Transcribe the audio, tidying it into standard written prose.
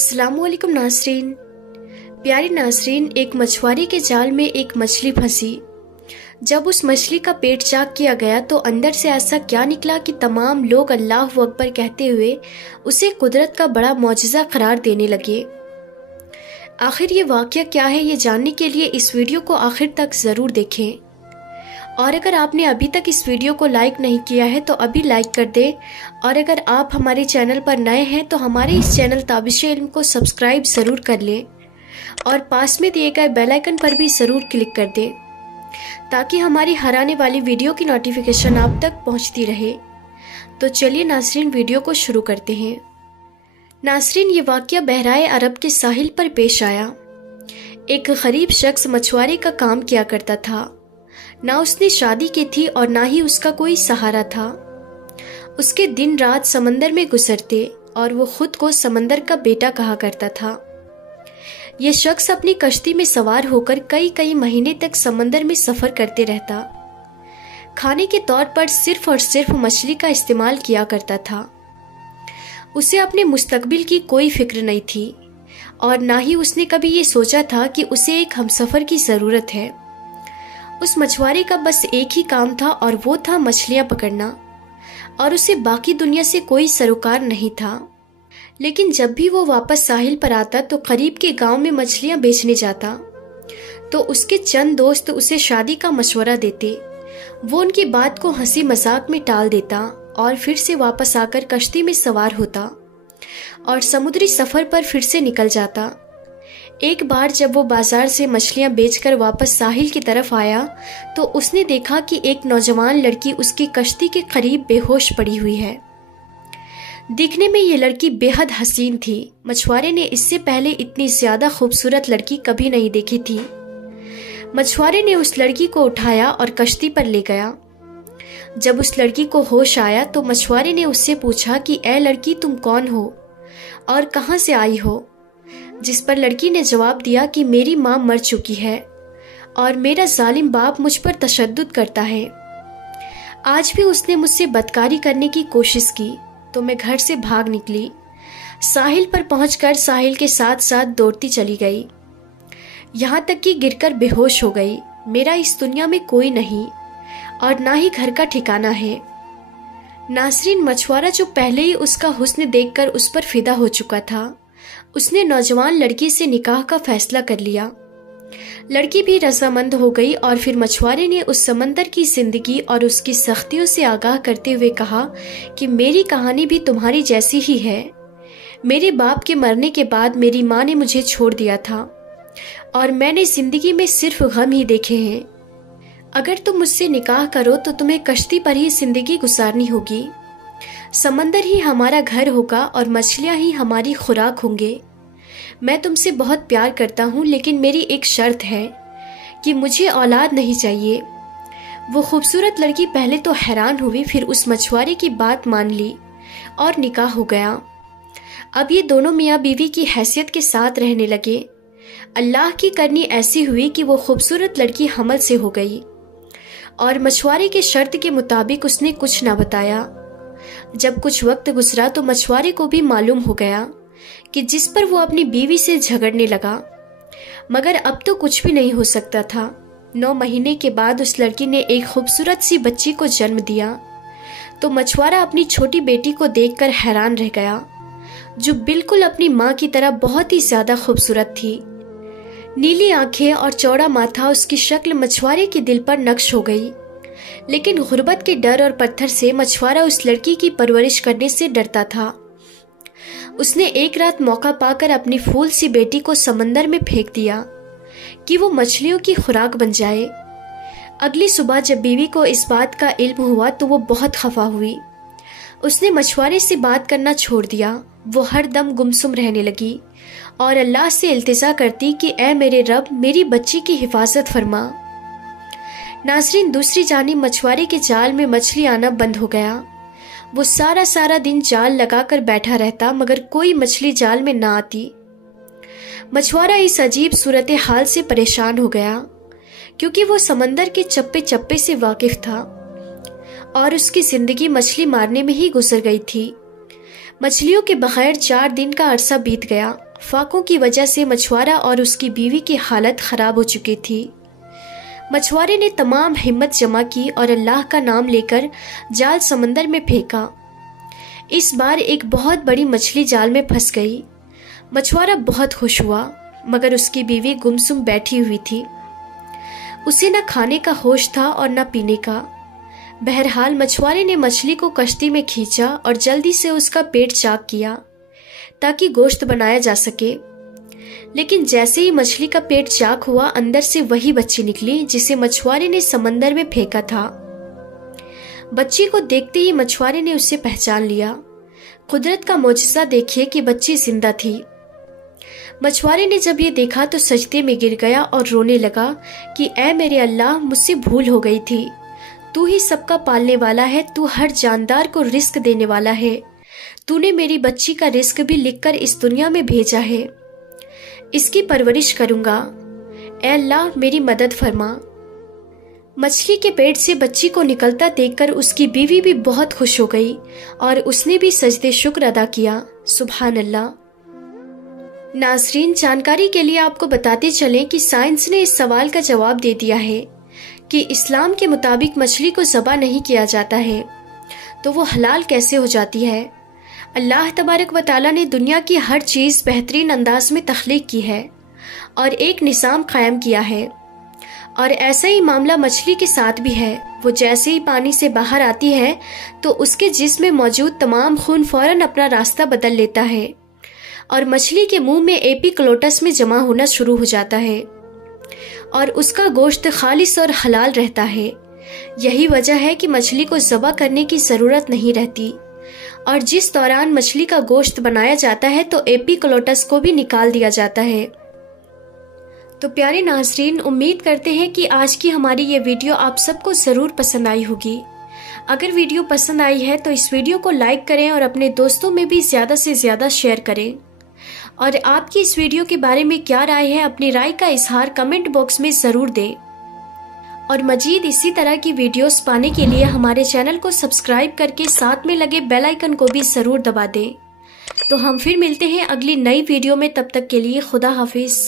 अस्सलामुअलैकुम नाज़रीन। प्यारे नाज़रीन, एक मछुआरे के जाल में एक मछली फंसी। जब उस मछली का पेट चाक किया गया तो अंदर से ऐसा क्या निकला कि तमाम लोग अल्लाहु अकबर कहते हुए उसे कुदरत का बड़ा मौजज़ा करार देने लगे। आखिर ये वाक़या क्या है, ये जानने के लिए इस वीडियो को आखिर तक ज़रूर देखें। और अगर आपने अभी तक इस वीडियो को लाइक नहीं किया है तो अभी लाइक कर दें, और अगर आप हमारे चैनल पर नए हैं तो हमारे इस चैनल ताबिश इल्म को सब्सक्राइब ज़रूर कर लें और पास में दिए गए बेल आइकन पर भी ज़रूर क्लिक कर दें ताकि हमारी हर आने वाली वीडियो की नोटिफिकेशन आप तक पहुंचती रहे। तो चलिए नाज़रीन, वीडियो को शुरू करते हैं। नाज़रीन, ये वाक़या बहराए अरब के साहिल पर पेश आया। एक गरीब शख्स मछुआरे का काम किया करता था। ना उसने शादी की थी और ना ही उसका कोई सहारा था। उसके दिन रात समंदर में गुजरते और वो खुद को समंदर का बेटा कहा करता था। ये शख्स अपनी कश्ती में सवार होकर कई कई महीने तक समंदर में सफर करते रहता। खाने के तौर पर सिर्फ और सिर्फ मछली का इस्तेमाल किया करता था। उसे अपने मुस्तकबिल की कोई फिक्र नहीं थी और ना ही उसने कभी ये सोचा था कि उसे एक हमसफर की ज़रूरत है। उस मछुआरे का बस एक ही काम था और वो था मछलियां पकड़ना, और उसे बाकी दुनिया से कोई सरोकार नहीं था। लेकिन जब भी वो वापस साहिल पर आता तो करीब के गांव में मछलियां बेचने जाता तो उसके चंद दोस्त उसे शादी का मशवरा देते। वो उनकी बात को हंसी मजाक में टाल देता और फिर से वापस आकर कश्ती में सवार होता और समुद्री सफर पर फिर से निकल जाता। एक बार जब वो बाजार से मछलियां बेचकर वापस साहिल की तरफ आया तो उसने देखा कि एक नौजवान लड़की उसकी कश्ती के करीब बेहोश पड़ी हुई है। दिखने में ये लड़की बेहद हसीन थी। मछुआरे ने इससे पहले इतनी ज्यादा खूबसूरत लड़की कभी नहीं देखी थी। मछुआरे ने उस लड़की को उठाया और कश्ती पर ले गया। जब उस लड़की को होश आया तो मछुआरे ने उससे पूछा कि ए लड़की, तुम कौन हो और कहाँ से आई हो? जिस पर लड़की ने जवाब दिया कि मेरी माँ मर चुकी है और मेरा जालिम बाप मुझ पर तशद्दुद करता है। आज भी उसने मुझसे बदकारी करने की कोशिश की तो मैं घर से भाग निकली। साहिल पर पहुंचकर साहिल के साथ साथ दौड़ती चली गई, यहाँ तक कि गिरकर बेहोश हो गई। मेरा इस दुनिया में कोई नहीं और ना ही घर का ठिकाना है। नाज़रीन, मछुआरा जो पहले ही उसका हुस्न देखकर उस पर फिदा हो चुका था, उसने नौजवान लड़की से निकाह का फैसला कर लिया। लड़की भी रजामंद हो गई और फिर मछुआरे ने उस समंदर की जिंदगी और उसकी सख्तियों से आगाह करते हुए कहा कि मेरी कहानी भी तुम्हारी जैसी ही है। मेरे बाप के मरने के बाद मेरी माँ ने मुझे छोड़ दिया था और मैंने जिंदगी में सिर्फ गम ही देखे हैं। अगर तुम मुझसे निकाह करो तो तुम्हें कश्ती पर ही जिंदगी गुजारनी होगी। समंदर ही हमारा घर होगा और मछलियां ही हमारी खुराक होंगे। मैं तुमसे बहुत प्यार करता हूँ, लेकिन मेरी एक शर्त है कि मुझे औलाद नहीं चाहिए। वो खूबसूरत लड़की पहले तो हैरान हुई, फिर उस मछुआरे की बात मान ली और निकाह हो गया। अब ये दोनों मियाँ बीवी की हैसियत के साथ रहने लगे। अल्लाह की करनी ऐसी हुई कि वो खूबसूरत लड़की हमल से हो गई और मछुआरे के शर्त के मुताबिक उसने कुछ ना बताया। जब कुछ वक्त गुजरा तो मछुआरे को भी मालूम हो गया कि जिस पर वो अपनी बीवी से झगड़ने लगा, मगर अब तो कुछ भी नहीं हो सकता था। 9 महीने के बाद उस लड़की ने एक खूबसूरत सी बच्ची को जन्म दिया तो मछुआरा अपनी छोटी बेटी को देखकर हैरान रह गया, जो बिल्कुल अपनी माँ की तरह बहुत ही ज्यादा खूबसूरत थी। नीली आंखें और चौड़ा माथा, उसकी शक्ल मछुआरे के दिल पर नक्श हो गई। लेकिन गुर्बत के डर और पत्थर से मछुआरा उस लड़की की परवरिश करने से डरता था। उसने एक रात मौका पाकर अपनी फूल सी बेटी को समंदर में फेंक दिया कि वो मछलियों की खुराक बन जाए। अगली सुबह जब बीवी को इस बात का इल्म हुआ तो वो बहुत खफा हुई। उसने मछुआरे से बात करना छोड़ दिया। वो हर दम गुमसुम रहने लगी और अल्लाह से इल्तिजा करती कि ए मेरे रब, मेरी बच्ची की हिफाजत फरमा। नाज़रीन, दूसरी जानिब मछुआरे के जाल में मछली आना बंद हो गया। वो सारा दिन जाल लगाकर बैठा रहता, मगर कोई मछली जाल में ना आती। मछुआरा इस अजीब सूरत हाल से परेशान हो गया, क्योंकि वो समंदर के चप्पे चप्पे से वाकिफ था और उसकी जिंदगी मछली मारने में ही गुजर गई थी। मछलियों के बगैर 4 दिन का अरसा बीत गया फाकों की वजह से मछुआरा और उसकी बीवी की हालत खराब हो चुकी थी। मछुआरे ने तमाम हिम्मत जमा की और अल्लाह का नाम लेकर जाल समंदर में फेंका। इस बार एक बहुत बड़ी मछली जाल में फंस गई। मछुआरा बहुत खुश हुआ, मगर उसकी बीवी गुमसुम बैठी हुई थी। उसे न खाने का होश था और न पीने का। बहरहाल मछुआरे ने मछली को कश्ती में खींचा और जल्दी से उसका पेट चाक किया ताकि गोश्त बनाया जा सके। लेकिन जैसे ही मछली का पेट चाक हुआ, अंदर से वही बच्ची निकली जिसे मछुआरे ने समंदर में फेंका था। बच्ची को देखते ही मछुआरे ने उसे पहचान लिया। कुदरत का मोजज़ा देखिए कि बच्ची जिंदा थी। मछुआरे ने जब ये देखा तो सजदे में गिर गया और रोने लगा कि ऐ मेरे अल्लाह, मुझसे भूल हो गई थी। तू ही सबका पालने वाला है, तू हर जानदार को रिस्क देने वाला है। तूने मेरी बच्ची का रिस्क भी लिखकर इस दुनिया में भेजा है। इसकी परवरिश करूंगा। ऐ अल्लाह, मेरी मदद फरमा। मछली के पेट से बच्ची को निकलता देखकर उसकी बीवी भी बहुत खुश हो गई और उसने भी सजदे शुक्र अदा किया। सुभान अल्लाह। नाज़रीन, जानकारी के लिए आपको बताते चलें कि साइंस ने इस सवाल का जवाब दे दिया है कि इस्लाम के मुताबिक मछली को ज़बा नहीं किया जाता है, तो वो हलाल कैसे हो जाती है। अल्लाह तबारक व तआला ने दुनिया की हर चीज़ बेहतरीन अंदाज में तख्लीक की है और एक निज़ाम कायम किया है, और ऐसा ही मामला मछली के साथ भी है। वो जैसे ही पानी से बाहर आती है तो उसके जिस्म में मौजूद तमाम खून फौरन अपना रास्ता बदल लेता है और मछली के मुंह में एपिक्लोटस में जमा होना शुरू हो जाता है और उसका गोश्त खालिस और हलाल रहता है। यही वजह है कि मछली को ज़बा करने की ज़रूरत नहीं रहती, और जिस दौरान मछली का गोश्त बनाया जाता है तो एपिक्लोटस को भी निकाल दिया जाता है। तो प्यारे नाज़रीन, उम्मीद करते हैं कि आज की हमारी ये वीडियो आप सबको ज़रूर पसंद आई होगी। अगर वीडियो पसंद आई है तो इस वीडियो को लाइक करें और अपने दोस्तों में भी ज़्यादा से ज़्यादा शेयर करें। और आपकी इस वीडियो के बारे में क्या राय है, अपनी राय का इजहार कमेंट बॉक्स में ज़रूर दें। और मजीद इसी तरह की वीडियोस पाने के लिए हमारे चैनल को सब्सक्राइब करके साथ में लगे बेल आइकन को भी ज़रूर दबा दें। तो हम फिर मिलते हैं अगली नई वीडियो में, तब तक के लिए खुदा हाफिज़।